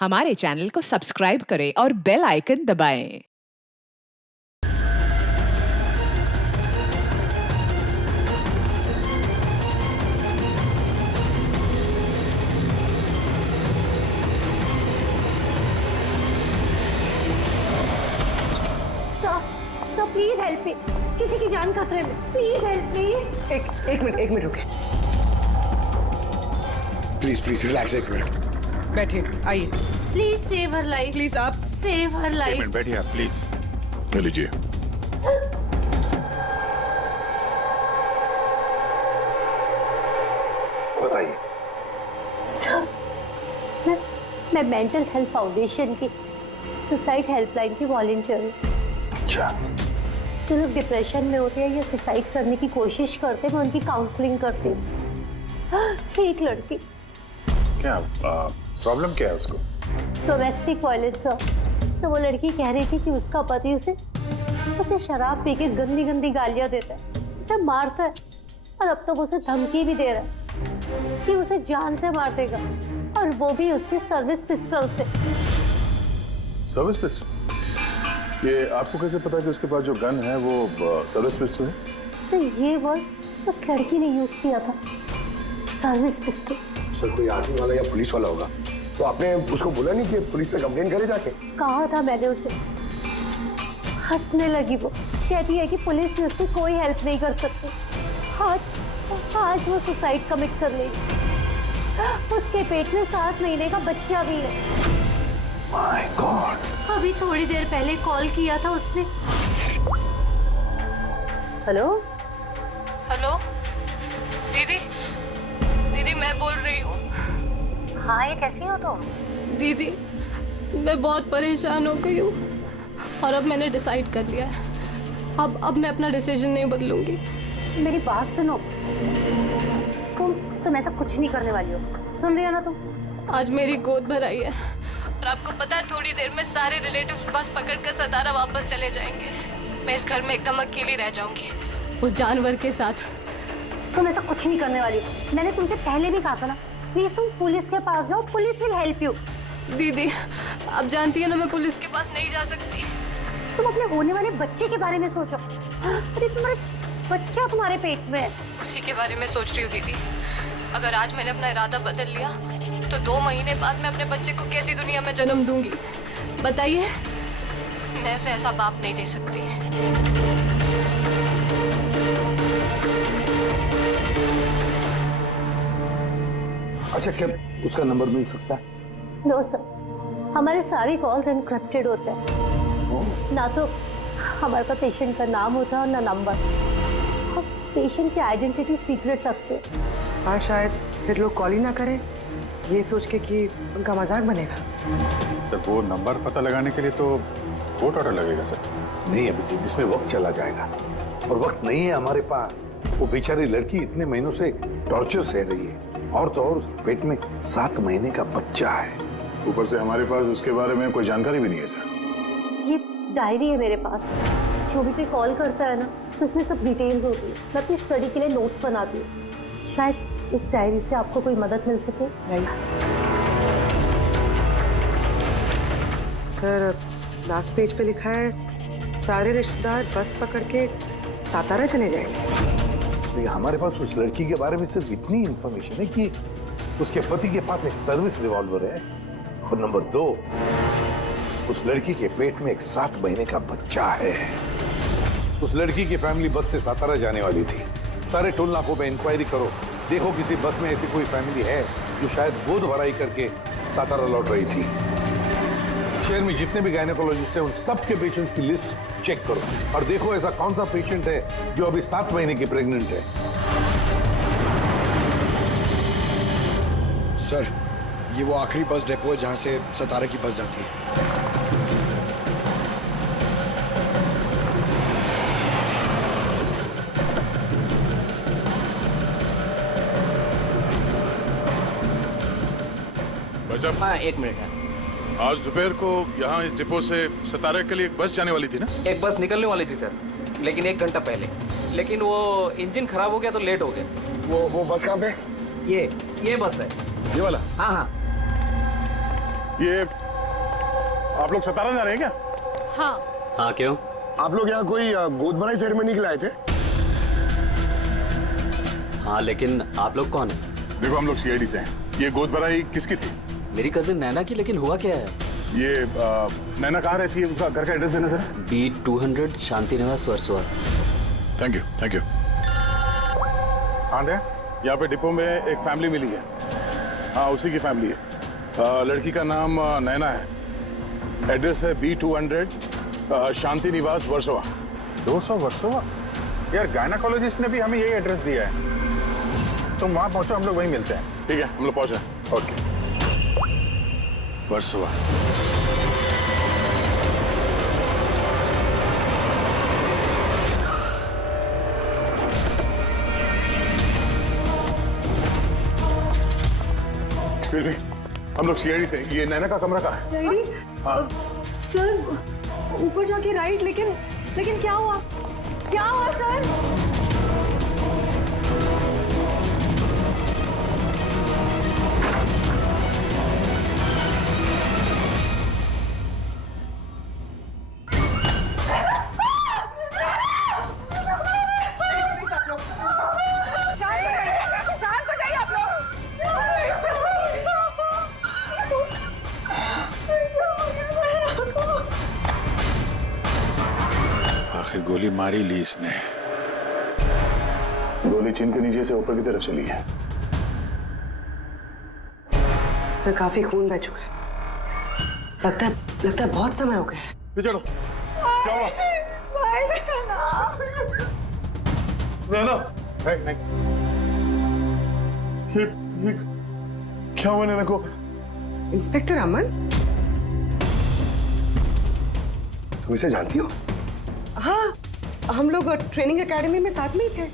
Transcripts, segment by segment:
हमारे चैनल को सब्सक्राइब करें और बेल आइकन दबाएं। सर प्लीज हेल्प मी, किसी की जान खतरे में, प्लीज हेल्प मी। एक मिनट रुके। प्लीज रिलैक्स, एक मिनट बैठिए, आइए। Please save her life, please आप सेव हर एक लाइफ। मिनट बैठिए आप प्लीज। ले लीजिए। बताइए। सर मैं मेंटल हेल्थ फाउंडेशन की सुसाइड हेल्पलाइन की वॉलंटियर हूँ। अच्छा, जो लोग डिप्रेशन में होते हैं या सुसाइड करने की कोशिश करते हैं, मैं उनकी काउंसलिंग करती हूँ। एक लड़की, क्या प्रॉब्लम क्या है उसको? Domestic violence sir. वो लड़की कह रही थी कि उसका पति उसे शराब पी के गंदी गंदी गालियां देता है, उसे मारता है और अब तो उसे धमकी भी दे रहा है कि उसे जान से मार देगा, और वो भी उसके सर्विस पिस्टल से। Service pistol? ये आपको कैसे पता कि उसके पास जो गन है वो सर्विस पिस्टल है? सर ये वर्ड उस लड़की ने यूज किया था, सर्विस पिस्टल। सर कोई आर्मी वाला या पुलिस वाला होगा, तो आपने उसको बोला नहीं कि पुलिस पे कंप्लेन करे जाके? कहा था मैंने उसे। हंसने लगी वो, कहती है कि पुलिस भी उसकी कोई हेल्प नहीं कर सकती। आज वो सुसाइड कमिट कर लेगी। उसके पेट में 7 महीने का बच्चा भी है। My God. अभी थोड़ी देर पहले कॉल किया था उसने। हेलो हेलो दीदी, दीदी मैं बोल रही हूँ। हाँ, ये कैसी हो तुम? दीदी मैं बहुत परेशान हो गई हूँ और अब मैंने डिसाइड कर लिया है। अब मैं अपना डिसीजन नहीं बदलूंगी। मेरी बात सुनो, तुम ऐसा कुछ नहीं करने वाली हो, सुन रही हो ना तुम? आज मेरी गोद भर आई है और आपको पता है थोड़ी देर में सारे रिलेटिव्स बस पकड़कर सतारा वापस चले जाएंगे। मैं इस घर में एकदम अकेली रह जाऊंगी उस जानवर के साथ। तुम ऐसा कुछ नहीं करने वाली हो, मैंने तुमसे पहले भी कहा था ना। प्लीज तुम पुलिस के पास जाओ, पुलिस विल हेल्प यू। दीदी आप जानती है ना मैं पुलिस के पास नहीं जा सकती। तुम अपने होने वाले बच्चे के बारे में सोचो। अरे तुम्हारे बच्चा तुम्हारे पेट में है। उसी के बारे में सोच रही हूँ दीदी। अगर आज मैंने अपना इरादा बदल लिया तो 2 महीने बाद मैं अपने बच्चे को कैसी दुनिया में जन्म दूंगी बताइए। मैं उसे ऐसा बाप नहीं दे सकती। अच्छा, क्या उसका नंबर मिल सकता है? नो सर, हमारे सारे कॉल्स एनक्रिप्टेड होते हैं। ना तो हमारे पास पेशेंट का नाम होता है और ना नंबर। हम पेशेंट की आइडेंटिटी सीक्रेट रखते हैं। हाँ, शायद फिर लोग कॉल ही ना करें, ये सोच के कि उनका मजाक बनेगा। सर वो नंबर पता लगाने के लिए तो कोर्ट ऑर्डर लगेगा सर। नहीं अभिजीत, इसमें वक्त चला जाएगा और वक्त नहीं है हमारे पास। वो बेचारी लड़की इतने महीनों से टॉर्चर सह रही है, और तो और उसके पेट में 7 महीने का बच्चा है। ऊपर से हमारे पास उसके बारे में कोई जानकारी भी नहीं है सर। ये डायरी है मेरे पास, जो भी कोई कॉल करता है ना तो उसमें सब डिटेल्स होती है। मैं अपनी स्टडी के लिए नोट्स बनाती हूँ, शायद इस डायरी से आपको कोई मदद मिल सके। सर लास्ट पेज पे लिखा है सारे रिश्तेदार बस पकड़ के सातारा चले जाएंगे। हमारे पास उस लड़की के बारे में सिर्फ इतनी इंफॉर्मेशन है कि उसके पति के पास एक सर्विस रिवॉल्वर है, और नंबर 2 उस लड़की के पेट में एक 7 महीने का बच्चा है। उस लड़की की फैमिली बस से सातारा जाने वाली थी। सारे टोल नाकों पे इंक्वायरी करो, देखो किसी बस में ऐसी कोई फैमिली है जो शायद गोद भराई करके सातारा लौट रही थी। शहर में जितने भी गायनेकोलॉजिस्ट हैं उन सबके पेशेंट्स की लिस्ट चेक करो और देखो ऐसा कौन सा पेशेंट है जो अभी 7 महीने की प्रेग्नेंट है। सर, ये वो आखिरी बस डिपो है जहाँ से सतारा की बस जाती है। हाँ, 1 मिनट है। आज दोपहर को यहाँ इस डिपो से सतारा के लिए एक बस जाने वाली थी ना? एक बस निकलने वाली थी सर, लेकिन 1 घंटा पहले। लेकिन वो इंजन खराब हो गया तो लेट हो गया। वो बस कहाँ पे? ये बस है। ये वाला? हाँ हाँ। ये आप लोग सतारा जा रहे हैं क्या? हाँ क्यों? आप लोग यहाँ कोई गोद भराई सेरेमनी के लिए आए थे? हाँ, लेकिन आप लोग कौन है? देखो हम लोग सीआईडी से हैं। ये गोद भराई किसकी थी? मेरी कजिन नैना की, लेकिन हुआ क्या है? ये नैना कहाँ रहती है? उसका घर का एड्रेस देना sir. B200 Shanti Niwas Versova. Thank you, thank you. Aunty, यहाँ पे डिपो में एक फैमिली मिली है। हाँ, उसी की फैमिली है। लड़की का नाम नैना है। एड्रेस है B200 शांति निवास वर्सोवा। 200 वर्सोवा? यार गायनाकोलॉजिस्ट ने भी हमें यही एड्रेस दिया है। तुम वहां पहुंचो, हम लोग वहीं मिलते हैं। ठीक है, हम लोग पहुंचे। ओके। वर्सोवा। हम लोग सीआईडी से। ये नैना का कमरा कहाँ है? हाँ। सर ऊपर जाके राइट, लेकिन क्या हुआ सर? आखिर गोली मारी ली इसने। गोली चिन के नीचे से ऊपर की तरफ चली है। सर काफी खून बह चुका है। लगता है बहुत समय हो गया है। चलो, क्या हुआ? नैना, नहीं। ये क्या हुआ नैना को? इंस्पेक्टर अमन, तुम इसे जानती हो? हाँ, हम लोग ट्रेनिंग एकेडमी में साथ में ही थे।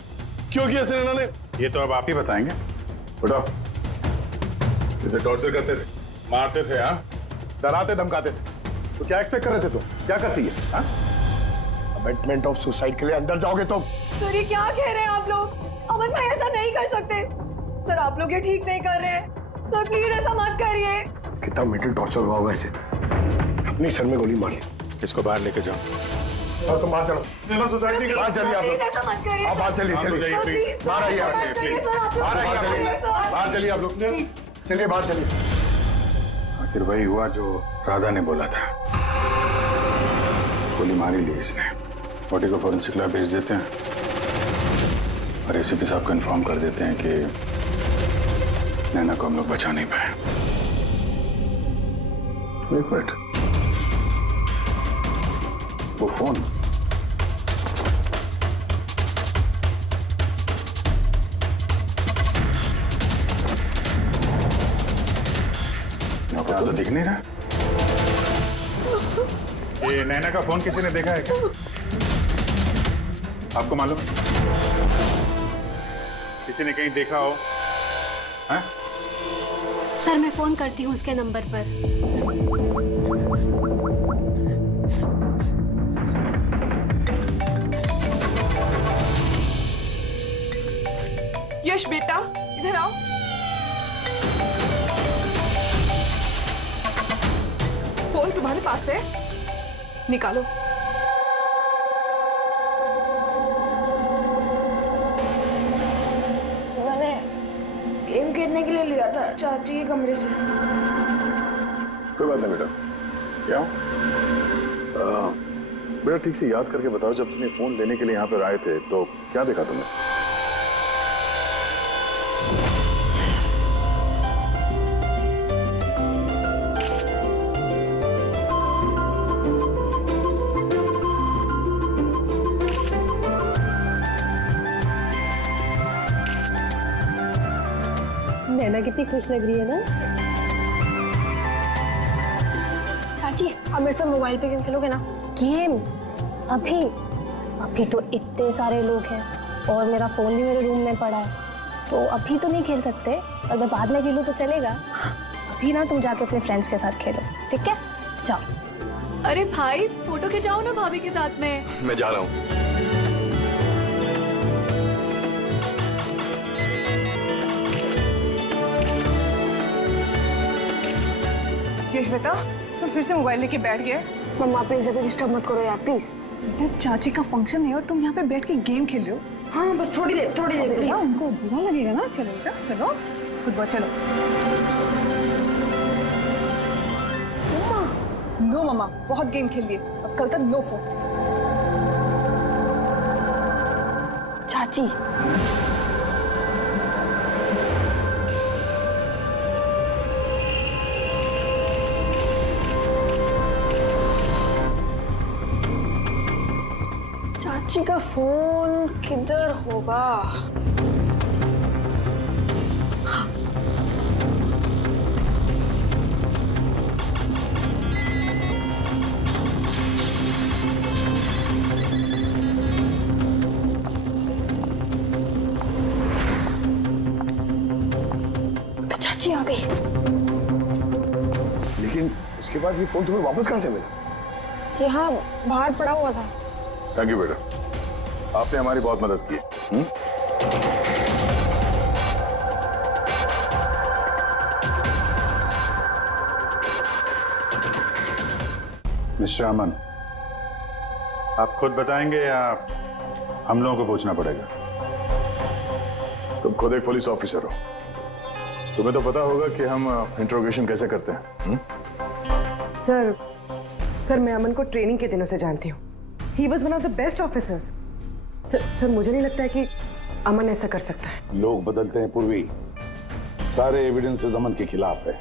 क्यों किया ऐसे नैना ने? ये तो अब आप ही बताएंगे। बताओ। इसे टॉर्चर करते थे, मारते थे, हाँ, डराते धमकाते थे, तो क्या एक्सपेक्ट कर रहे थे तुम? क्या करती है? हाँ? अबेटमेंट ऑफ सुसाइड के लिए अंदर जाओगे तो? सर ये क्या कह रहे हैं आप लोग? अमन भाई ऐसा नहीं कर सकते। सर आप लोग ये ठीक नहीं कर रहे हैं। सर प्लीज ऐसा मत करिए। कितना मेंटल टॉर्चर हुआ होगा इसे। अपने सर में गोली मारी। इसको बाहर लेके जाओ। और तुम बाहर चलो। सोसाइटी के बाहर चलिए आप लोग। ऐसा मत करिए। आप बाहर चलिए, चलिए। बाहर आइए आप, प्लीज। बाहर आइए आप, बाहर चलिए आप लोग। चलिए बाहर चलिए। आखिर वही हुआ जो राधा ने बोला था। गोली मारी ली इसने। बॉडी को फॉरेंसिक लैब भेज देते हैं और एसीपी साहब को इन्फॉर्म कर देते हैं कि नैना को हम लोग बचा नहीं पाए। एक मिनट, वो फोन यहाँ तो दिख नहीं रहा। ये नैना का फोन किसी ने देखा है क्या? आपको मालूम? किसी ने कहीं देखा हो? हाँ? सर मैं फोन करती हूँ उसके नंबर पर। यश बेटा इधर आओ। फोन तुम्हारे पास है? निकालो। मैंने गेम खेलने के लिए लिया था चाची के कमरे से। कोई बात नहीं बेटा। क्या बेटा ठीक से याद करके बताओ, जब तुमने फोन लेने के लिए यहाँ पर आए थे तो क्या देखा तुमने? नैना कितनी खुश लग रही है ना। चाची अब मेरे साथ मोबाइल पे गेम खेलोगे ना? गेम? अभी तो इतने सारे लोग हैं और मेरा फोन भी मेरे रूम में पड़ा है, तो अभी तो नहीं खेल सकते। अगर बाद में खेलूं तो चलेगा। अभी ना तुम जाके अपने फ्रेंड्स के साथ खेलो, ठीक है? जाओ। अरे भाई फोटो खिंचाओ ना भाभी के साथ में। मैं जा रहा हूँ। ये श्वेता, तुम फिर से मोबाइल लेके बैठ गए। मम्मा प्लीज अभी डिस्टर्ब मत करो यार प्लीज। बेटा चाची का फंक्शन है और तुम यहाँ पे बैठ के गेम खेल रहे हो। हाँ बस थोड़ी देर प्लीज। उनको बुरा लगेगा ना। चलो बेटा चलो, फुटबॉल चलो। नो मम्मा, बहुत गेम खेल लिए, अब कल तक नो फोन। चाची चाची का फोन किधर होगा? तो चाची आ गई। लेकिन उसके बाद ये फोन तुम्हें वापस कहाँ से मिला? यहाँ बाहर पड़ा हुआ था। थैंक यू बेटा, आपने हमारी बहुत मदद की। मिस्टर अमन, आप खुद बताएंगे या हम लोगों को पूछना पड़ेगा? तुम खुद एक पुलिस ऑफिसर हो, तुम्हें तो पता होगा कि हम इंट्रोगेशन कैसे करते हैं। सर मैं अमन को ट्रेनिंग के दिनों से जानती हूँ। He was one of the best officers. Sir मुझे नहीं लगता है कि अमन ऐसा कर सकता है। लोग बदलते हैं पूर्वी, सारे एविडेंसेस अमन के खिलाफ है,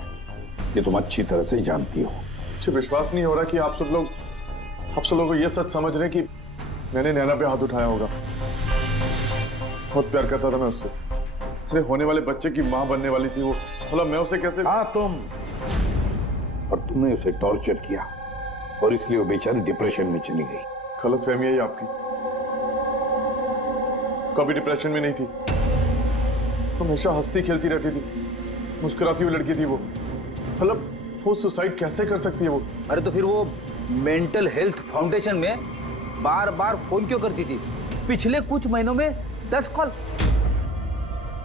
ये तुम अच्छी तरह से जानती हो। मुझे विश्वास नहीं हो रहा कि आप सब लोग को ये सच समझ रहे हैं कि मैंने नैना पे हाथ उठाया होगा। बहुत प्यार करता था मैं उससे। अरे होने वाले बच्चे की माँ बनने वाली थी वो, मतलब मैं उसे कैसे। हाँ तुम, और तुमने उसे टॉर्चर किया और इसलिए वो बेचारी डिप्रेशन में चली गई। गलतफहमी है ये आपकी, कभी डिप्रेशन में नहीं थी, हमेशा हंसती खेलती रहती थी, मुस्कुराती हुई लड़की थी वो। मतलब वो सुसाइड कैसे कर सकती है वो? अरे तो फिर वो मेंटल हेल्थ फाउंडेशन में बार बार फोन क्यों करती थी? पिछले कुछ महीनों में 10 कॉल।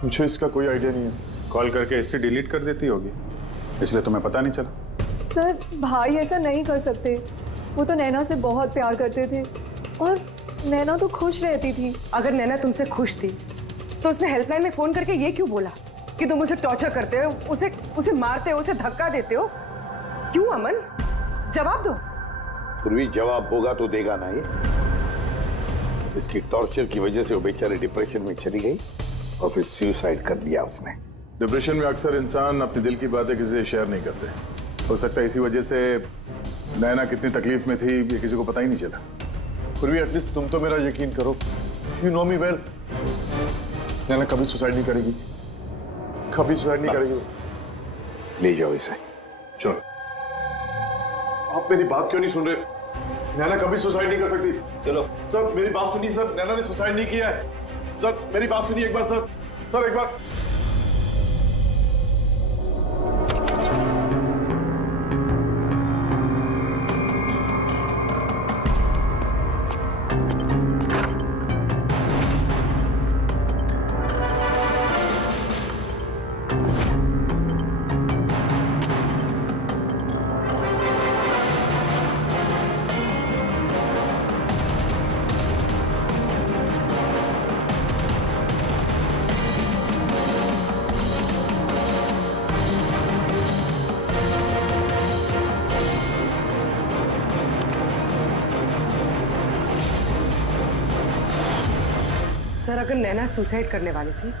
मुझे इसका कोई आइडिया नहीं है। कॉल करके हिस्ट्री डिलीट कर देती होगी, इसलिए तुम्हें पता नहीं चला। सर भाई ऐसा नहीं कर सकते, वो तो नैना से बहुत प्यार करते थे और नैना तो खुश रहती थी। अगर नैना तुमसे खुश थी तो उसने हेल्पलाइन में फोन करके ये क्यों बोला कि तुम उसे टॉर्चर करते हो, उसे मारते हो, उसे धक्का देते हो? क्यों अमन, जवाब दो। पूर्वी जवाब होगा तो देगा ना ये। इसकी टॉर्चर की वजह से वो बेचारी डिप्रेशन में चली गई और फिर सुसाइड कर लिया उसने। डिप्रेशन में अक्सर इंसान अपने दिल की बातें किसी से शेयर नहीं करते। हो सकता है इसी वजह से नैना कितनी तकलीफ में थी ये किसी को पता ही नहीं चला। फिर भी एटलीस्ट तुम तो मेरा यकीन करो, यू नो मी वेल। नैना कभी सुसाइड नहीं करेगी, कभी सुसाइड नहीं करेगी। ले जाओ इसे, चलो। आप मेरी बात क्यों नहीं सुन रहे? नैना कभी सुसाइड नहीं कर सकती। चलो सर मेरी बात सुनिए सर, नैना ने सुसाइड नहीं किया है। सर मेरी बात सुनिए एक बार सर, सर एक बार। सर अगर नैना सुसाइड करने वाली थी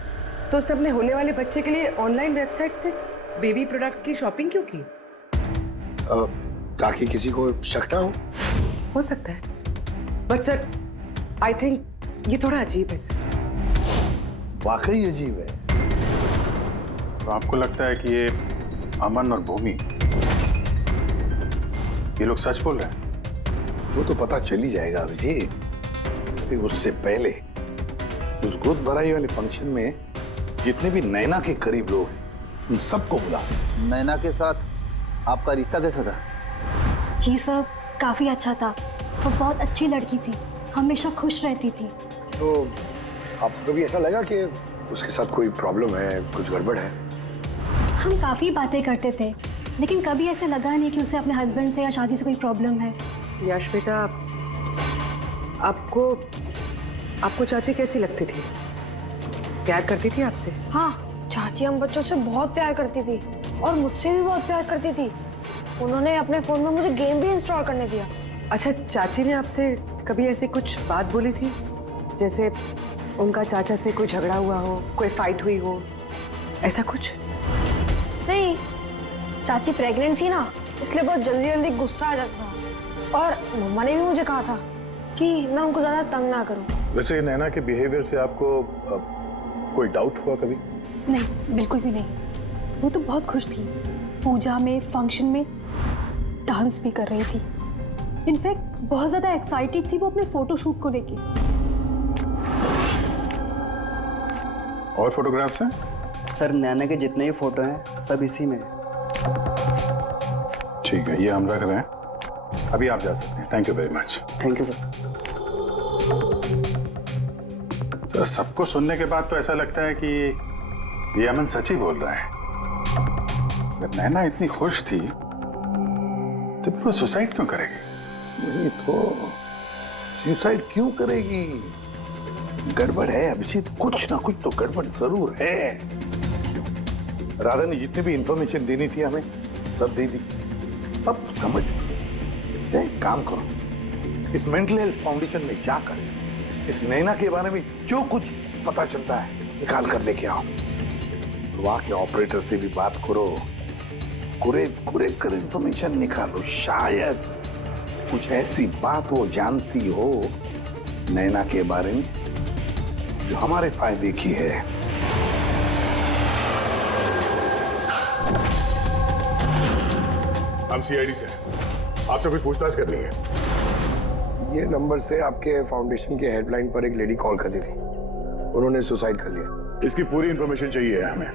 तो उसने अपने होने वाले बच्चे के लिए ऑनलाइन वेबसाइट से बेबी प्रोडक्ट्स की शॉपिंग क्यों की? ताकि किसी को शक ना हो सकता है, बट सर आई थिंक ये थोड़ा अजीब है सर। वाकई अजीब है। तो आपको लगता है कि ये अमन और भूमि ये लोग सच बोल रहे हैं? वो तो पता चल ही जाएगा अभिजीत। लेकिन उससे पहले उस गोद भराई वाले फंक्शन में जितने भी नैना के करीब लोग हैं उन सबको बुला। नैना के साथ आपका रिश्ता कैसा था? जी सर, काफी अच्छा था। वो बहुत अच्छी लड़की थी, हमेशा खुश रहती थी। तो आपको भी ऐसा लगा कि उसके साथ कोई प्रॉब्लम है, कुछ गड़बड़ है? हम काफी बातें करते थे, लेकिन कभी ऐसे लगा नहीं कि उसे अपने हस्बैंड से या शादी से कोई प्रॉब्लम है। यश बेटा, आपको चाची कैसी लगती थी? प्यार करती थी आपसे? हाँ, चाची हम बच्चों से बहुत प्यार करती थी और मुझसे भी बहुत प्यार करती थी। उन्होंने अपने फोन में मुझे गेम भी इंस्टॉल करने दिया। अच्छा, चाची ने आपसे कभी ऐसी कुछ बात बोली थी, जैसे उनका चाचा से कोई झगड़ा हुआ हो, कोई फाइट हुई हो, ऐसा कुछ? नहीं, चाची प्रेग्नेंट थी ना, इसलिए बहुत जल्दी जल्दी गुस्सा आ जाता था। और मम्मा ने भी मुझे कहा था कि मैं उनको ज्यादा तंग ना करूं। वैसे नैना के बिहेवियर से आपको कोई डाउट हुआ कभी? नहीं, बिल्कुल भी नहीं। वो तो बहुत खुश थी, पूजा में, फंक्शन में डांस भी कर रही थी। इनफैक्ट बहुत ज्यादा एक्साइटेड थी वो अपने फोटोशूट को लेके। और फोटोग्राफ्स हैं? सर, नैना के जितने ही फोटो हैं सब इसी में। ठीक है, ये हम रख रहे हैं। अभी आप जा सकते हैं। Thank you very much. Thank you sir. Sir, सबको सुनने के बाद तो ऐसा लगता है कि ये अमन सच ही बोल रहा है। अगर नैना इतनी खुश थी तो वो सुसाइड क्यों करेगी? नहीं तो सुसाइड क्यों करेगी? गड़बड़ है अभिजीत, कुछ ना कुछ तो गड़बड़ जरूर है। राधा ने जितनी भी इंफॉर्मेशन देनी थी हमें सब दे दी। अब समझ, एक काम करो, इस मेंटल हेल्थ फाउंडेशन में जाकर इस नैना के बारे में जो कुछ पता चलता है निकाल कर लेके आओ। वहां के ऑपरेटर से भी बात करो, कुरेद कर इंफॉर्मेशन निकालो। शायद कुछ ऐसी बात वो जानती हो नैना के बारे में जो हमारे फायदे की है। हम सीआईडी से, आपसे कुछ पूछताछ करनी है। ये नंबर से आपके फाउंडेशन के हेल्पलाइन पर एक लेडी कॉल करती थी, उन्होंने सुसाइड कर लिया। इसकी पूरी इंफॉर्मेशन चाहिए हमें।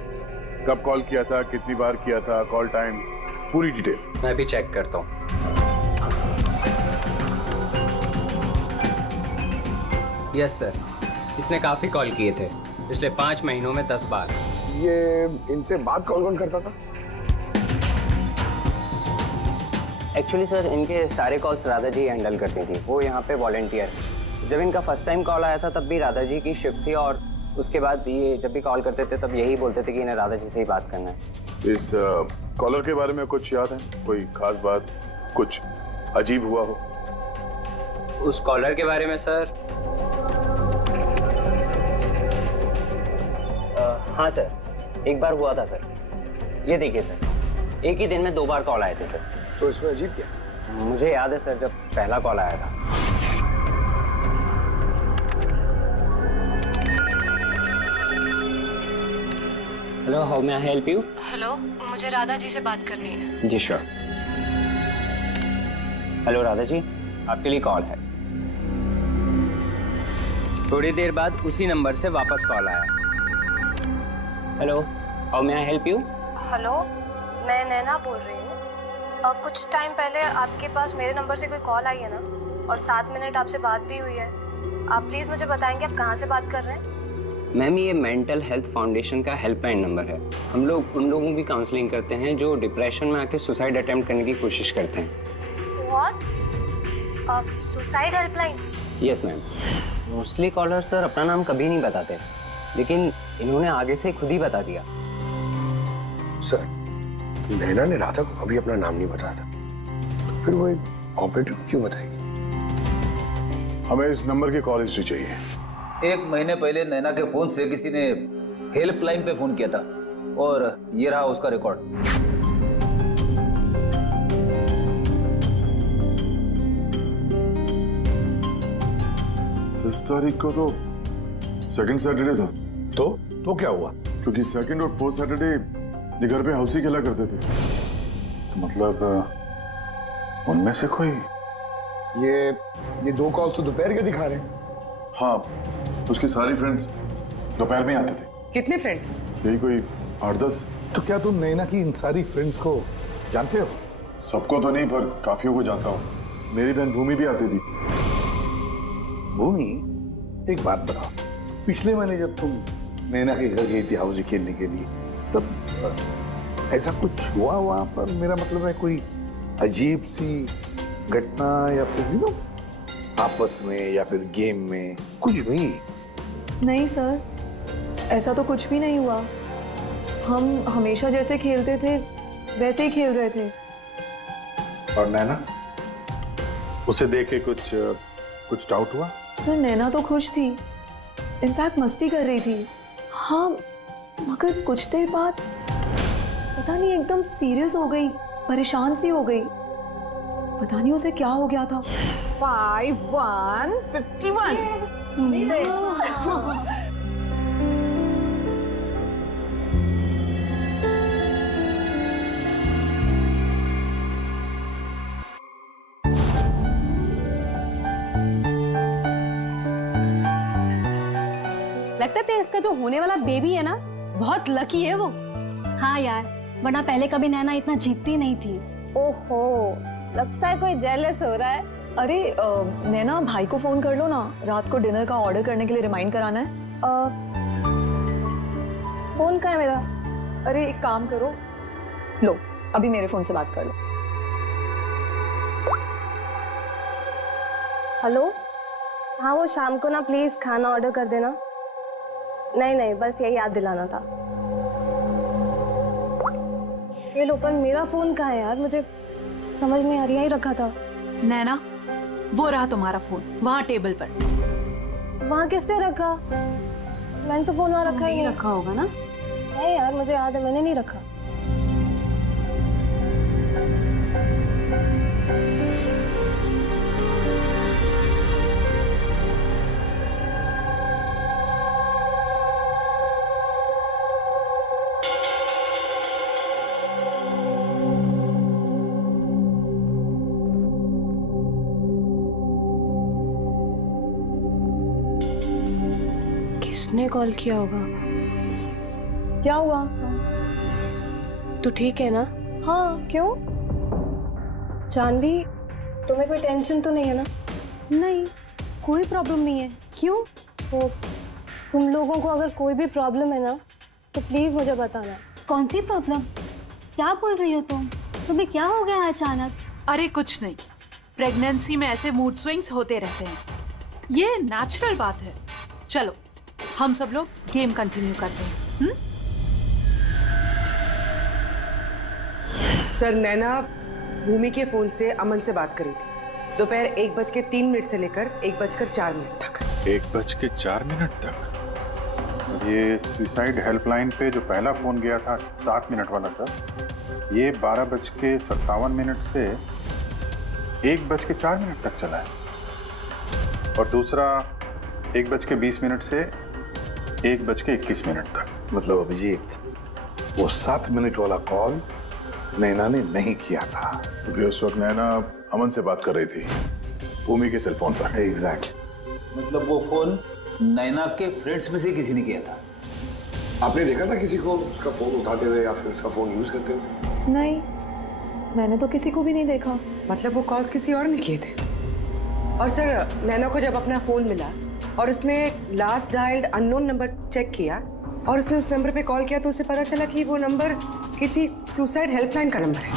कब कॉल किया था, कितनी बार किया था, कॉल टाइम, पूरी डिटेल। मैं भी चेक करता हूँ। यस सर, इसने काफी कॉल किए थे पिछले 5 महीनों में 10 बार। ये इनसे बात कौन कौन करता था? एक्चुअली सर, इनके सारे कॉल्स राधा जी हैंडल करती थी। वो यहाँ पे वॉलंटियर। जब इनका फर्स्ट टाइम कॉल आया था तब भी राधा जी की शिफ्ट थी, और उसके बाद ये जब भी कॉल करते थे तब यही बोलते थे कि इन्हें राधा जी से ही बात करना है। इस कॉलर के बारे में कुछ याद है? कोई खास बात, कुछ अजीब हुआ हो? उस कॉलर के बारे में सर, हाँ सर, एक बार हुआ था सर। ये देखिए सर, एक ही दिन में 2 बार कॉल आए थे सर। तो इसमें अजीब क्या? मुझे याद है सर, जब पहला कॉल आया था। Hello, how may I help you? Hello, मुझे राधा जी से बात करनी है। जी श्योर। हेलो राधा जी, आपके लिए कॉल है। थोड़ी देर बाद उसी नंबर से वापस कॉल आया। Hello, how may I help you? Hello, मैं नैना बोल रही हूँ। कुछ टाइम पहले आपके पास मेरे नंबर से कोई कॉल आई है ना, और 7 मिनट आपसे बात भी हुई है। आप प्लीज़ मुझे बताएंगे आप कहाँ से बात कर रहे हैं? मैम, ये मेंटल हेल्थ फाउंडेशन का हेल्पलाइन नंबर है। हम लोग उन लोगों की काउंसलिंग करते हैं जो डिप्रेशन में आके सुसाइड अटेम्प्ट करने की कोशिश करते हैं। What? Suicide helpline? Yes ma'am. Mostly caller sir अपना नाम कभी नहीं बताते, लेकिन इन्होंने आगे से खुद ही बता दिया। सर, नैना ने राधा को कभी अपना नाम नहीं बताया था, तो फिर वो एक ऑपरेटर को क्यों बताएगी? हमें इस नंबर की कॉल हिस्ट्री चाहिए। 1 महीने पहले नैना के फोन से किसी ने हेल्पलाइन पे फोन किया था, और ये रहा उसका रिकॉर्ड। 10 तारीख को तो सेकंड सैटरडे था। तो क्या हुआ? क्योंकि सेकंड और 4th सैटरडे ये घर पे हाउसी खेला करते थे। मतलब उनमें से कोई? ये 2 कॉल्स तो दोपहर के दिखा रहे हैं। हाँ, उसकी सारी फ्रेंड्स दोपहर में आते थे। कितने फ्रेंड्स? यही कोई 8-10। तो क्या तुम नैना की इन सारी फ्रेंड्स को जानते हो? सबको तो नहीं, पर काफियों को जानता हूँ। मेरी बहन भूमि भी आती थी। भूमि, एक बात बताओ, पिछले महीने जब तुम नैना के घर गई थी हाउसी खेलने के लिए, तब ऐसा कुछ हुआ वहां पर? मेरा मतलब है कोई अजीब सी घटना या फिर आपस में या फिर गेम में कुछ भी? नहीं सर, ऐसा तो कुछ भी नहीं हुआ। हम हमेशा जैसे खेलते थे वैसे ही खेल रहे थे। और नैना, उसे देख के कुछ डाउट हुआ? सर नैना तो खुश थी, इनफैक्ट मस्ती कर रही थी। हाँ, मगर कुछ देर बाद पता नहीं एकदम सीरियस हो गई, परेशान सी हो गई। पता नहीं उसे क्या हो गया था। 5151 लगता है इसका जो होने वाला बेबी है ना, बहुत लकी है वो। हाँ यार, वरना पहले कभी नैना इतना जीतती नहीं थी। ओहो, लगता है कोई जेलस हो रहा है। अरे नैना, भाई को फोन कर लो ना, रात को डिनर का ऑर्डर करने के लिए रिमाइंड कराना है। फोन का है मेरा? अरे एक काम करो, लो अभी मेरे फोन से बात कर लो। हेलो, हाँ वो शाम को ना प्लीज खाना ऑर्डर कर देना। नहीं, बस यही याद दिलाना था। ये लो, पर मेरा फोन कहाँ है यार, मुझे समझ नहीं आ रही। यही रखा था। नैना, वो रहा तुम्हारा फोन वहाँ टेबल पर। वहाँ किसने रखा? मैंने तो फोन वहाँ रखा ही नहीं। रखा होगा ना? नहीं यार, मुझे याद है मैंने नहीं रखा। किसने कॉल किया होगा? क्या हुआ? तू ठीक है ना? हाँ, क्यों? जानवी, तुम्हें कोई टेंशन तो नहीं है ना? नहीं, कोई प्रॉब्लम नहीं है। क्यों? तो तुम लोगों को अगर कोई भी प्रॉब्लम है ना, तो प्लीज मुझे बताना। कौन सी प्रॉब्लम? क्या बोल रही हो तुम? तुम्हें क्या हो गया अचानक? अरे कुछ नहीं, प्रेगनेंसी में ऐसे मूड स्विंग्स होते रहते हैं, ये नेचुरल बात है। चलो हम सब लोग गेम कंटिन्यू करते हैं। सर, नैना भूमि के फोन से अमन से बात करी थी दोपहर 1:03 से लेकर 1:04 तक। 1:04 तक? ये सुसाइड हेल्पलाइन पे जो पहला फोन गया था 7 मिनट वाला सर, ये 12:57 से 1:04 तक चला है, और दूसरा 1:20 से 1:21 तक। मतलब अभिजीत, वो 7 मिनट वाला कॉल नैना ने नहीं किया था, क्योंकि उस वक्त नैना अमन से बात कर रही थी भूमि के सेल फोन पर। एग्जैक्टली। मतलब वो फोन नैना के फ्रेंड्स में से किसी ने किया था? आपने देखा था किसी को उसका फोन उठाते हुए या फिर उसका फोन यूज करते हुए? नहीं, मैंने तो किसी को भी नहीं देखा। मतलब वो कॉल्स किसी और ने किए थे। और सर, नैना को जब अपना फोन मिला और उसने last dialled unknown number check किया और उसने उस नंबर पे कॉल किया, तो उसे पता चला कि वो नंबर किसी सुसाइड हेल्पलाइन का नंबर है।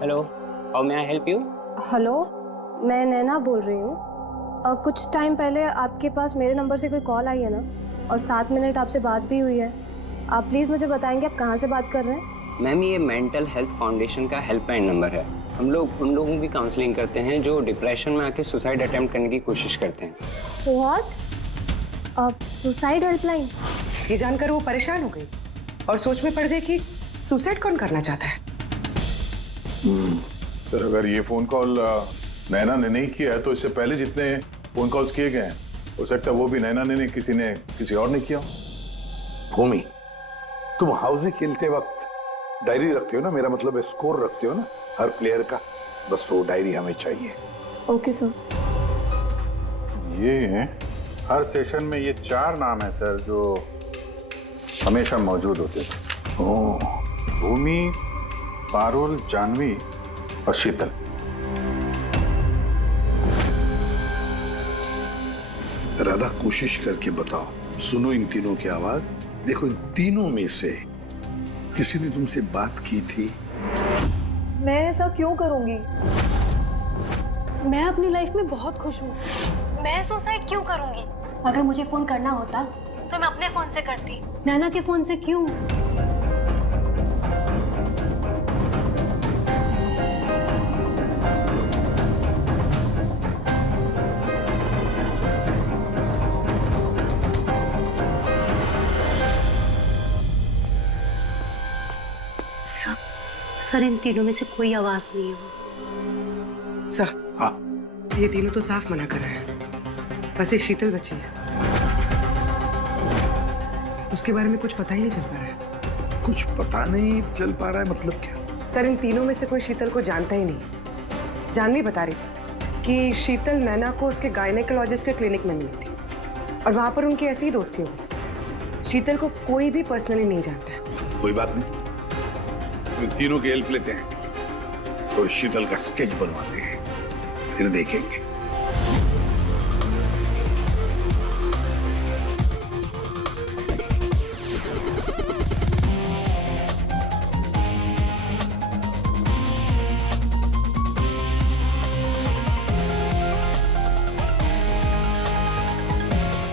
Hello, how may I help you? Hello, मैं नैना बोल रही हूँ। कुछ टाइम पहले आपके पास मेरे नंबर से कोई कॉल आई है ना, और 7 मिनट आपसे बात भी हुई है। आप प्लीज़ मुझे बताएंगे आप कहाँ से बात कर रहे हैं? मैम, ये मेंटल हेल्थ फाउंडेशन का हेल्पलाइन नंबर है। हम लोग उन लोगों की काउंसलिंग करते हैं जो डिप्रेशन में आके सुसाइड अटेम्प्ट करने की कोशिश करते हैं। व्हाट? Suicide helpline? ये जानकर वो परेशान हो गई और सोच में पड़ गई कि सुसाइड कौन करना चाहता है। सर, अगर ये फोन कॉल नैना ने नहीं किया है, तो इससे पहले जितने फोन कॉल्स किए गए हैं, हो सकता है वो भी नैना ने नहीं, किसी और ने किया। भूमि, तुम हाउस खेलते वक्त डायरी रखते हो ना? मेरा मतलब है स्कोर रखते हो ना हर प्लेयर का? बस वो डायरी हमें चाहिए। Okay sir. ये हर सेशन में ये 4 नाम है सर जो हमेशा मौजूद होते थे। ओह, भूमि, पारुल, जानवी और शीतल। ज्यादा कोशिश करके बताओ। सुनो इन तीनों की आवाज। देखो, इन तीनों में से किसी ने तुमसे बात की थी? मैं ऐसा क्यों करूंगी? मैं अपनी लाइफ में बहुत खुश हूँ। मैं सुसाइड क्यों करूंगी? अगर मुझे फोन करना होता तो मैं अपने फोन से करती, नैना के फोन से क्यों? सर, इन तीनों में से कोई आवाज नहीं है। सर, हाँ, ये तीनों तो साफ मना कर रहे हैं। बस एक शीतल बची है, उसके बारे में कुछ पता ही नहीं चल पा रहा है। कुछ पता नहीं चल पा रहा है मतलब क्या? सर, इन तीनों में से कोई शीतल को जानता ही नहीं। जानवी बता रही थी कि शीतल नैना को उसके गायनेकोलॉजिस्ट के क्लिनिक में मिली थी और वहां पर उनकी ऐसी ही दोस्ती हो गई। शीतल को कोई भी पर्सनली नहीं जानता है। कोई बात नहीं, तीनों की हेल्प लेते हैं और शीतल का स्केच बनवाते हैं, फिर देखेंगे।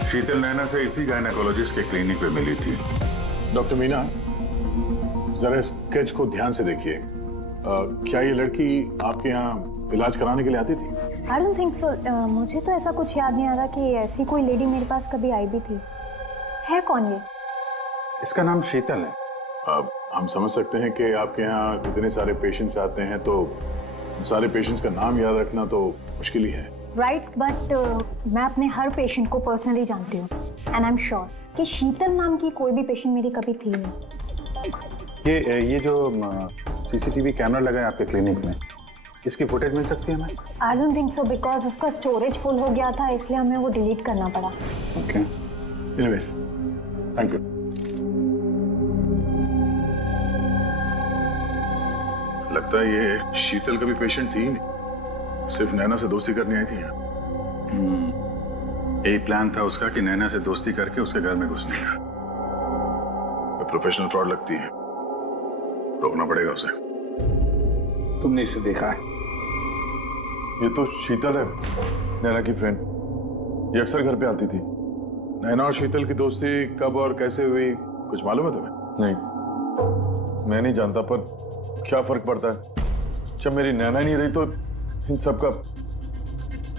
शीतल नैना से इसी गायनेकोलॉजिस्ट के क्लिनिक पे मिली थी। डॉक्टर मीना, जरा स्केच को ध्यान से देखिए। क्या ये लड़की आपके यहाँ इलाज कराने के लिए आती थी? I don't think so. मुझे तो ऐसा कुछ याद नहीं आ रहा कि ऐसी कोई लेडी मेरे पास कभी आई भी थी। है कौन ये? इसका नाम शीतल है। हम समझ सकते हैं कि आपके यहाँ इतने सारे पेशेंट्स आते हैं, तो सारे पेशेंट्स का नाम याद रखना तो मुश्किल ही है। राइट, बट मैं अपने हर पेशेंट को पर्सनली जानती हूँ एंड आई एम श्योर कि शीतल नाम की कोई भी पेशेंट मेरी कभी थी नहीं। ये जो सीसीटीवी कैमरा लगा है आपके क्लिनिक में, इसकी फुटेज मिल सकती है हमें? I don't think so, because उसका स्टोरेज फुल हो गया था, इसलिए हमें वो डिलीट करना पड़ा। Okay, anyways, thank you. लगता है ये शीतल का भी पेशेंट थी, सिर्फ नैना से दोस्ती करने आई थी यहाँ। यही प्लान था उसका कि नैना से दोस्ती करके उसके घर में घुसने का। प्रोफेशनल फ्रॉड लगती है, रोकना पड़ेगा उसे। तुमने इसे देखा है? ये तो शीतल है, नैना की फ्रेंड। ये अक्सर घर पे आती थी। नैना और शीतल की दोस्ती कब और कैसे हुई, कुछ मालूम है तुम्हें? नहीं, मैं नहीं जानता, पर क्या फर्क पड़ता है? जब मेरी नैना नहीं रही तो इन सब का।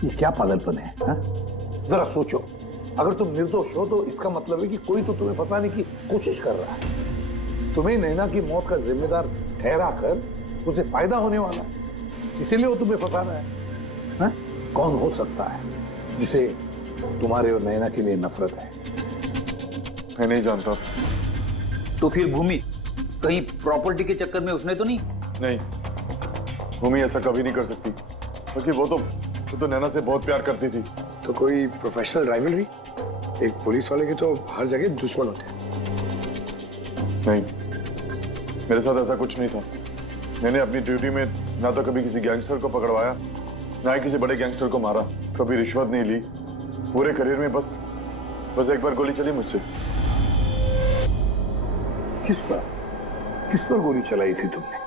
ये क्या पागलपन है, हा? जरा सोचो, अगर तुम निर्दोष हो तो इसका मतलब है कि कोई तो तुम्हें फंसाने की कोशिश कर रहा है। तुम्हें नैना की मौत का जिम्मेदार ठहरा कर उसे फायदा होने वाला है, इसीलिए वो तुम्हें फंसा रहा है। हा? कौन हो सकता है जिसे तुम्हारे और नैना के लिए नफरत है? मैं नहीं जानता। तो फिर भूमि कहीं प्रॉपर्टी के चक्कर में उसने तो नहीं? नहीं, भूमि ऐसा कभी नहीं कर सकती, क्योंकि वो तो नैना से बहुत प्यार करती थी। तो कोई प्रोफेशनल राइवलरी? एक पुलिस वाले के तो हर जगह दुश्मन होते हैं। नहीं, मेरे साथ ऐसा कुछ नहीं था। मैंने अपनी ड्यूटी में ना तो कभी किसी गैंगस्टर को पकड़वाया, ना ही किसी बड़े गैंगस्टर को मारा, कभी रिश्वत नहीं ली। पूरे करियर में बस एक बार गोली चली मुझसे। किस पर गोली चलाई थी तुमने?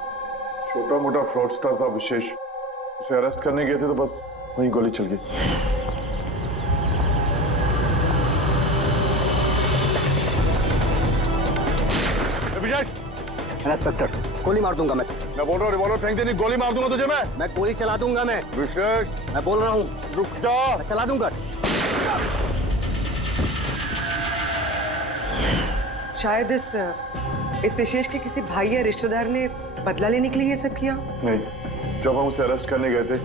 छोटा मोटा फ्रॉडस्टर था विशेष, उसे अरेस्ट करने गए थे तो बस वहीं गोली चल गई। इंस्पेक्टर, गोली मार दूंगा मैं बोल रहा हूँ, रिवॉल्वर फेंक देनी, गोली मार दूंगा तुझे मैं गोली चला दूंगा मैं। विशेष, मैं बोल रहा हूँ, रुक जा। मैं चला दूंगा। शायद इस विशेष के किसी भाई या रिश्तेदार ने बदला लेने के लिए ये सब किया। नहीं, जब हम उसे अरेस्ट करने गए थे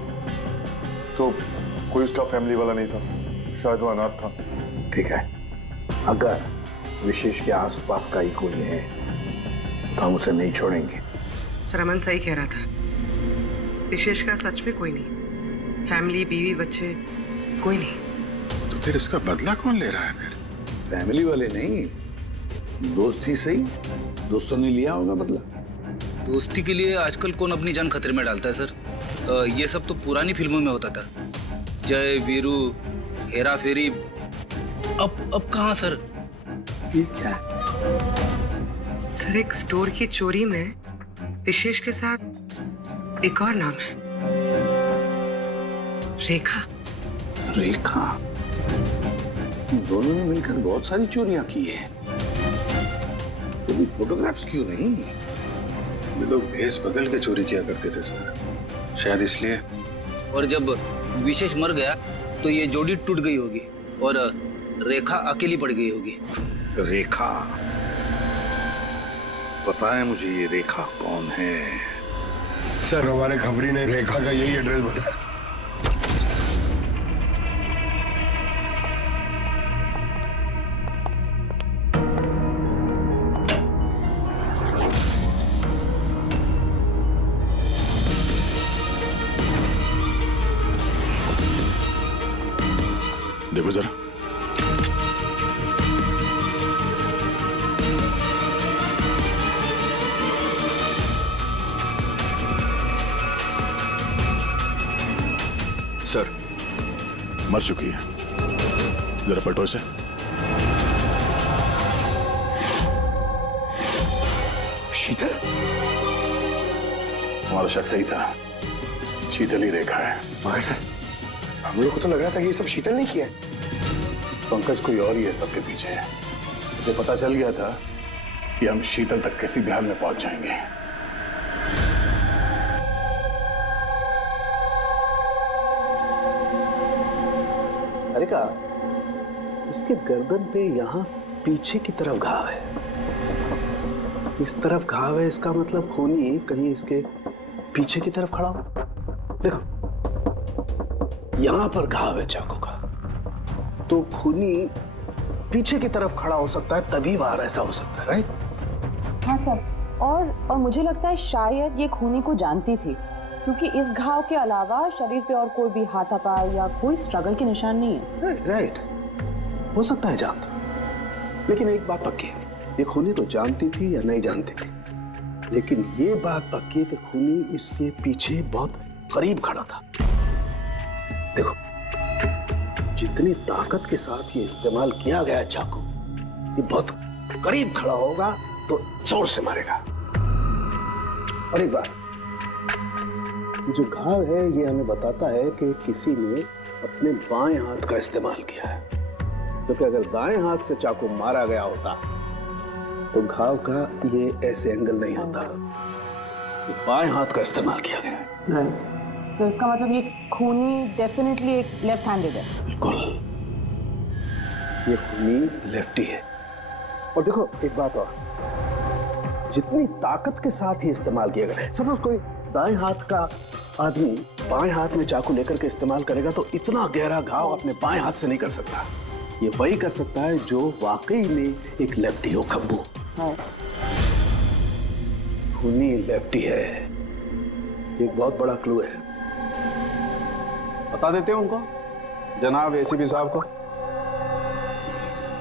तो कोई उसका फैमिली वाला नहीं था, शायद वो अनाथ था। ठीक है, अगर विशेष के आसपास का ही कोई है तो हम उसे नहीं छोड़ेंगे। सर, अमन सही कह रहा था, विशेष का सच में कोई नहीं, फैमिली, बीवी, बच्चे, कोई नहीं। तो फिर इसका बदला कौन ले रहा है फिर? फैमिली वाले नहीं, दोस्त ही सही। दोस्तों ने लिया होगा बदला। दोस्ती के लिए आजकल कौन अपनी जान खतरे में डालता है सर? ये सब तो पुरानी फिल्मों में होता था। जय वीरू, हेरा फेरी, अब कहाँ सर? ये क्या है? सर एक स्टोर की चोरी में विशेष के साथ एक और नाम है, रेखा। रेखा? दोनों ने मिलकर बहुत सारी चोरियां की है। कभी फोटोग्राफ्स क्यों नहीं? ये लोग भेस बदल के चोरी किया करते थे सर, शायद इसलिए। और जब विशेष मर गया तो ये जोड़ी टूट गई होगी और रेखा अकेली पड़ गई होगी। रेखा? पता है मुझे ये रेखा कौन है। सर हमारे खबरी ने रेखा का यही एड्रेस बताया। देखो जरा। सर मर चुकी है, जरा पलटो इसे। शीतल? हमारा शक सही था, शीतल ही रेखा है। मगर सर हम लोग को तो लग रहा था कि ये सब शीतल ने किया है। पंकज कोई और ही है सबके पीछे है। उसे पता चल गया था कि हम शीतल तक किसी भी हाल में पहुंच जाएंगे। अरे का इसके गर्दन पे यहाँ पीछे की तरफ घाव है, इस तरफ घाव है, इसका मतलब खूनी कहीं इसके पीछे की तरफ खड़ा हो। देखो यहां पर घाव है चाकू का, तो खूनी पीछे की तरफ खड़ा हो सकता है, तभी वार ऐसा हो सकता है, राइट? हाँ सर, और मुझे लगता है शायद ये खूनी को जानती थी, क्योंकि इस घाव के अलावा शरीर पे और कोई भी हाथापाई या कोई स्ट्रगल के निशान नहीं है। राइट, हो सकता है जानती, लेकिन एक बात पक्की है, ये खूनी को जानती थी या नहीं जानती थी, लेकिन ये बात पक्की है कि खूनी इसके पीछे बहुत करीब खड़ा था। देखो जितनी ताकत के साथ ये इस्तेमाल किया गया चाकू, ये बहुत करीब खड़ा होगा तो जोर से मारेगा। और एक बात, जो घाव है ये हमें बताता है कि किसी ने अपने बाएं हाथ का इस्तेमाल किया है, क्योंकि अगर दाएं हाथ से चाकू मारा गया होता तो घाव का ये ऐसे एंगल नहीं होता, तो बाएं हाथ का इस्तेमाल किया गया है। राइट, तो इसका मतलब ये खूनी डेफिनेटली एक लेफ्ट हैंडेड है। बिल्कुल, ये खूनी लेफ्टी है। और देखो एक बात और, जितनी ताकत के साथ ही इस्तेमाल किया गया, सपोज कोई दाएं हाथ का आदमी बाएं हाथ में चाकू लेकर के इस्तेमाल करेगा तो इतना गहरा घाव अपने बाएं हाथ से नहीं कर सकता। ये वही कर सकता है जो वाकई में एक लेफ्टी हो, खब्बू। खूनी लेफ्टी है, एक बहुत बड़ा क्लू है। बता देते हैं उनको, जनाब एसीपी साहब को।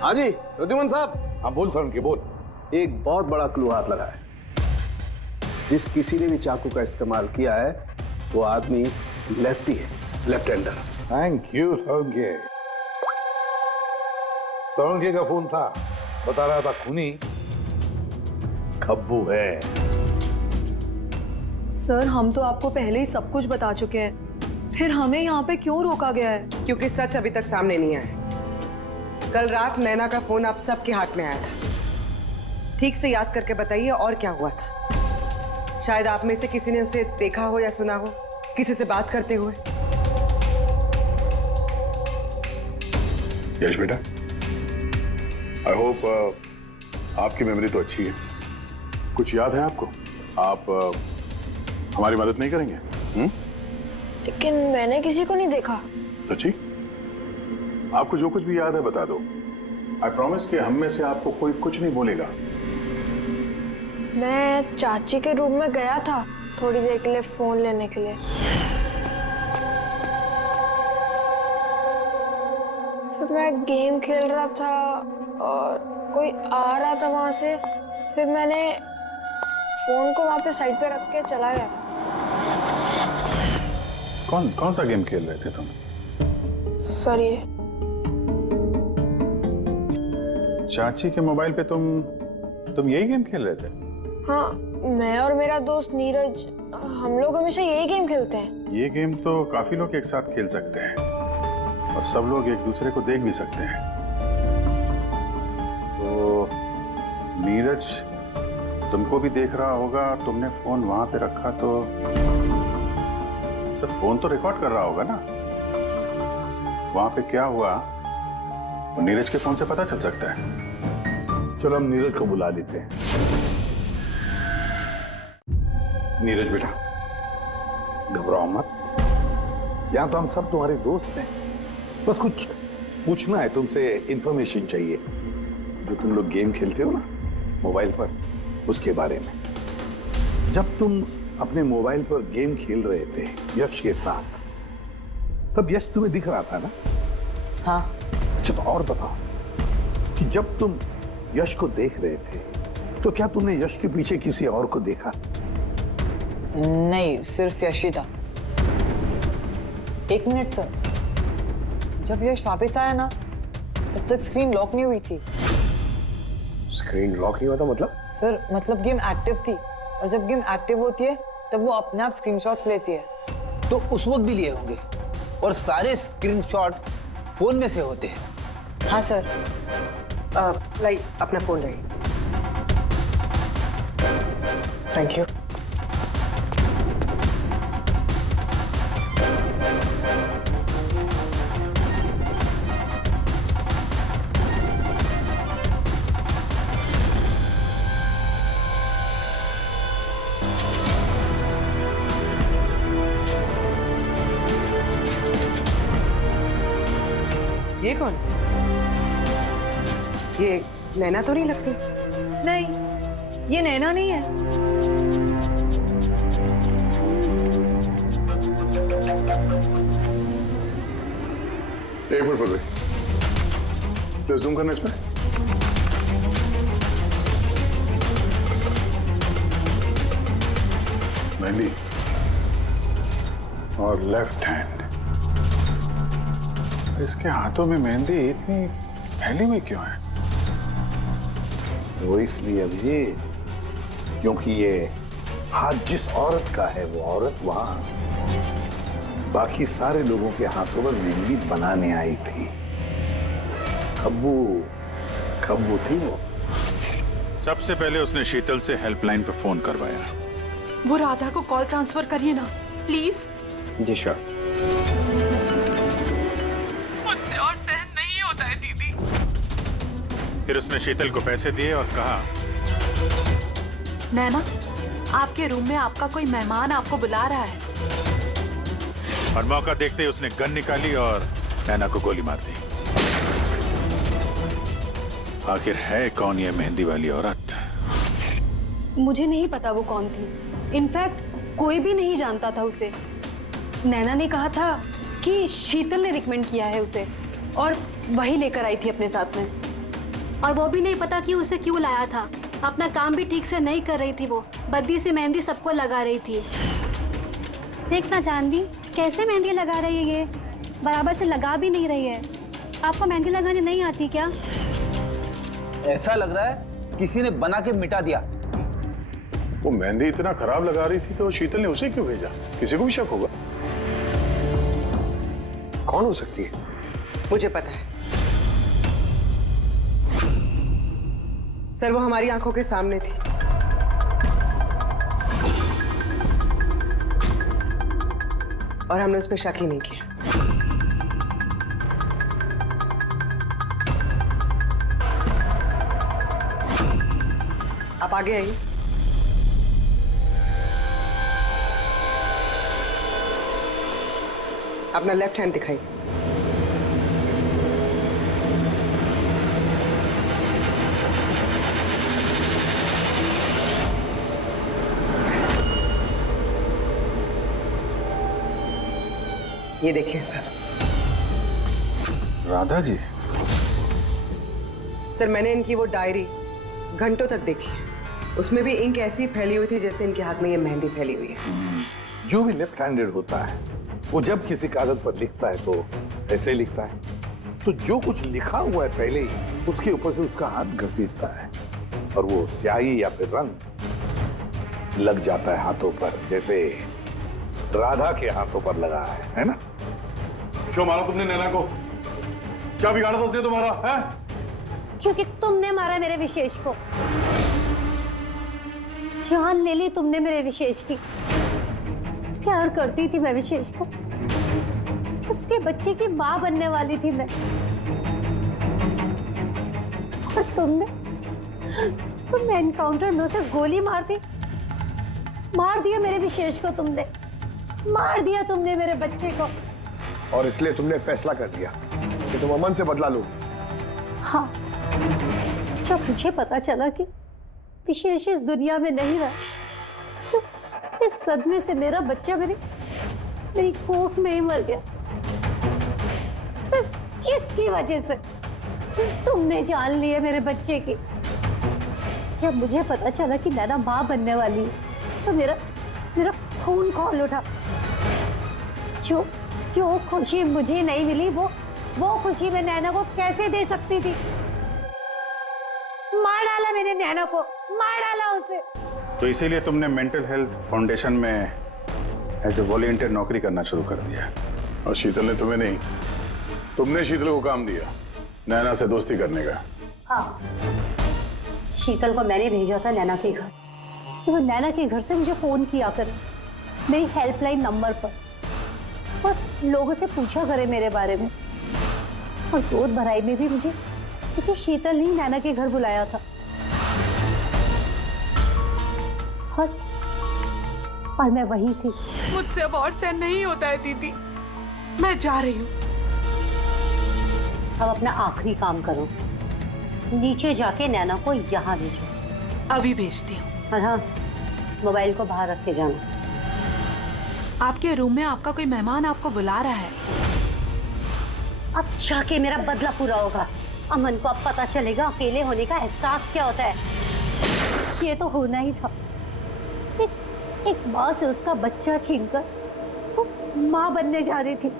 हाँ जी प्रद्युमन साहब। हाँ बोल सर, बोल। एक बहुत बड़ा क्लू हाथ लगा है। जिस किसी ने भी चाकू का इस्तेमाल किया है वो आदमी लेफ्टी है, left hander. Thank you Solanki. Solanki का फोन था, बता रहा था खूनी खब्बू है। सर हम तो आपको पहले ही सब कुछ बता चुके हैं, फिर हमें यहाँ पे क्यों रोका गया है? क्योंकि सच अभी तक सामने नहीं आया। कल रात नैना का फोन आप सबके हाथ में आया था। ठीक से याद करके बताइए और क्या हुआ था। शायद आप में से किसी ने उसे देखा हो या सुना हो, किसी से बात करते हुए। यश बेटा, आई होप आपकी मेमोरी तो अच्छी है, कुछ याद है आपको? आप हमारी मदद नहीं करेंगे? लेकिन मैंने किसी को नहीं देखा। सच्ची? आपको जो कुछ भी याद है बता दो। आई प्रॉमिस कि हम में से आपको कोई कुछ नहीं बोलेगा। मैं चाची के रूम में गया था थोड़ी देर के लिए फोन लेने के लिए, फिर मैं गेम खेल रहा था और कोई आ रहा था वहां से, फिर मैंने फोन को वहां पे साइड पे रख के चला गया था। कौन सा गेम खेल रहे थे तुम? सर ये चाची के मोबाइल पे तुम यही गेम खेल रहे थे? हाँ, मैं और मेरा दोस्त नीरज, हम लोग हमेशा यही गेम खेलते हैं। ये गेम तो काफी लोग एक साथ खेल सकते हैं और सब लोग एक दूसरे को देख भी सकते हैं। तो नीरज तुमको भी देख रहा होगा, तुमने फोन वहां पे रखा तो सर फोन तो रिकॉर्ड कर रहा होगा ना? वहां पे क्या हुआ वो नीरज के फोन से पता चल सकता है। चलो हम नीरज को बुला लेते हैं। नीरज बेटा, घबराओ मत, यहां तो हम सब तुम्हारे दोस्त हैं। बस कुछ पूछना है तुमसे, इंफॉर्मेशन चाहिए। जो तुम लोग गेम खेलते हो ना मोबाइल पर, उसके बारे में। जब तुम अपने मोबाइल पर गेम खेल रहे थे यश के साथ, तब यश तुम्हें दिख रहा था ना? हाँ। अच्छा तो और बताओ कि जब तुम यश को देख रहे थे तो क्या तुमने यश के पीछे किसी और को देखा? नहीं, सिर्फ यश ही था। एक मिनट सर, जब यश वापस आया ना तब तक स्क्रीन लॉक नहीं हुई थी। स्क्रीन लॉक नहीं हुआ था मतलब? सर मतलब गेम एक्टिव थी, और जब गेम एक्टिव होती है तब वो अपने आप स्क्रीनशॉट्स लेती है। तो उस वक्त भी लिए होंगे, और सारे स्क्रीनशॉट फोन में से होते हैं। हाँ सर। लाई अपना फोन लाइए। Thank you. ये कौन? ये नैना तो नहीं लगती? नहीं, ये नैना नहीं है। एक मिनट पकड़े, जूम करना इसमें। मेहंदी और लेफ्ट हैंड। इसके हाथों में मेहंदी इतनी फैली हुई क्यों है? वो इसलिए अभी क्योंकि ये हाथ जिस औरत का है वो औरत वहां बाकी सारे लोगों के हाथों पर मेहंदी बनाने आई थी। खब्बू थी वो। सबसे पहले उसने शीतल से हेल्पलाइन पर फोन करवाया। वो राधा को कॉल ट्रांसफर करिए ना प्लीज। Ji sure. मुझसे और सहन नहीं होता है दीदी। फिर उसने शीतल को पैसे दिए और कहा, नैना आपके रूम में आपका कोई मेहमान आपको बुला रहा है। और मौका देखते ही उसने गन निकाली और नैना को गोली मार दी। आखिर है कौन ये मेहंदी वाली औरत? मुझे नहीं पता वो कौन थी। इनफैक्ट कोई भी नहीं जानता था उसे। नैना ने कहा था कि शीतल ने रिकमेंड किया है उसे, और वही लेकर आई थी अपने साथ में। और वो भी नहीं पता कि उसे क्यों लाया था। अपना काम भी ठीक से नहीं कर रही थी वो, बद्दी से मेहंदी सबको लगा रही थी। देखना चांदी कैसे मेहंदी लगा रही है, ये बराबर से लगा भी नहीं रही है। आपको मेहंदी लगाने नहीं आती क्या? ऐसा लग रहा है किसी ने बना के मिटा दिया। वो मेहंदी इतना खराब लगा रही थी तो शीतल ने उसे क्यों भेजा? किसी को भी शक होगा। कौन हो सकती है? मुझे पता है सर, वो हमारी आंखों के सामने थी। और हमने उस पर शक ही नहीं किया। आप आगे आइए। अपना लेफ्ट हैंड दिखाइए। ये देखिए सर। राधा जी? सर मैंने इनकी वो डायरी घंटों तक देखी। उसमें भी इंक ऐसी फैली हुई थी जैसे इनके हाथ में ये मेहंदी फैली हुई है। जो भी लेफ्ट हैंडेड होता है वो जब किसी कागज पर लिखता है तो ऐसे लिखता है। तो जो कुछ लिखा हुआ है पहले ही उसके ऊपर से उसका हाथ घसीटता है और वो स्याही या फिर रंग लग जाता है हाथों पर, जैसे राधा के हाथों पर लगा है ना? क्यों मारा तुमने नैना को? क्या बिगाड़ा था उसने तुम्हारा? है? क्योंकि तुमने मारा मेरे विशेष को। जान ले ली तुमने मेरे विशेष की। प्यार करती थी मैं विशेष को, उसके बच्चे की मां बनने वाली थी मैं, और तुमने एनकाउंटर में उसे गोली मार दिया मेरे विशेष को। तुमने मार दिया तुमने मेरे बच्चे को। और इसलिए तुमने फैसला कर लिया कि तुम अमन से बदला लोगी। हाँ, जब मुझे पता चला कि विशेष इस दुनिया में नहीं रहा, तो इस सदमे से मेरा बच्चा मेरी कोख में ही मर गया। सिर्फ इसकी वजह से तुमने जान ली है मेरे बच्चे की। जब मुझे पता चला कि नैना मां बनने वाली है, तो मेरा खून खौल उठा। जो खुशी मुझे नहीं मिली, वो खुशी मैं नैना को कैसे दे सकती थी? मार डाला मैंने नैना को, मार डाला उसे। तो इसीलिए तुमने मेंटल हेल्थ फाउंडेशन में एज ए वॉलंटियर नौकरी करना शुरू कर दिया। और शीतल ने तुम्हें नहीं, तुमने शीतल को काम दिया नैना से दोस्ती करने का। हाँ, शीतल को मैंने भेजा था नैना के घर, कि वो नैना के घर से मुझे फोन किया करे मेरी हेल्पलाइन नंबर पर, और लोगों से पूछा करे मेरे बारे में। और गोद भराई में भी मुझे शीतल ने नैना के घर बुलाया था। और मैं वहीं थी। मुझसे अब और सहन नहीं होता है दीदी, मैं जा रही हूँ। अब अपना आखिरी काम करो, नीचे जाके नैना को यहाँ भेजो। अभी भेजती हूँ। और हाँ, मोबाइल को बाहर रख के जाना। आपके रूम में आपका कोई मेहमान आपको बुला रहा है। अब जाके मेरा बदला पूरा होगा। अमन को अब पता चलेगा अकेले होने का एहसास क्या होता है। ये तो होना ही था। एक माँ से उसका बच्चा छीनकर वो माँ बनने जा रही थी,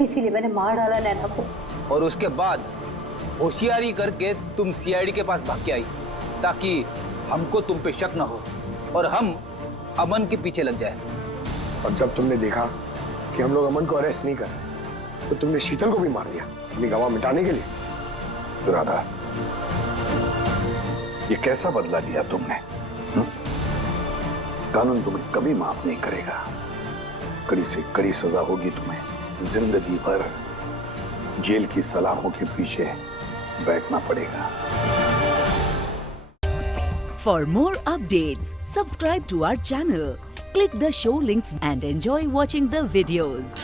इसीलिए मैंने मार डाला नैना को। और उसके बाद होशियारी करके तुम सीआईडी के पास भाग के आई, ताकि हमको तुम पे शक न हो और हम अमन के पीछे लग जाए। और जब तुमने देखा कि हम लोग अमन को अरेस्ट नहीं कर रहे, तो तुमने शीतल को भी मार दिया अपनी गवाह मिटाने के लिए। राधा, ये कैसा बदला लिया तुमने? कानून तुम्हें कभी माफ नहीं करेगा। कड़ी से कड़ी सजा होगी तुम्हें। जिंदगी भर जेल की सलाखों के पीछे बैठना पड़ेगा। For more updates, subscribe to our channel, click the show links and enjoy watching the videos.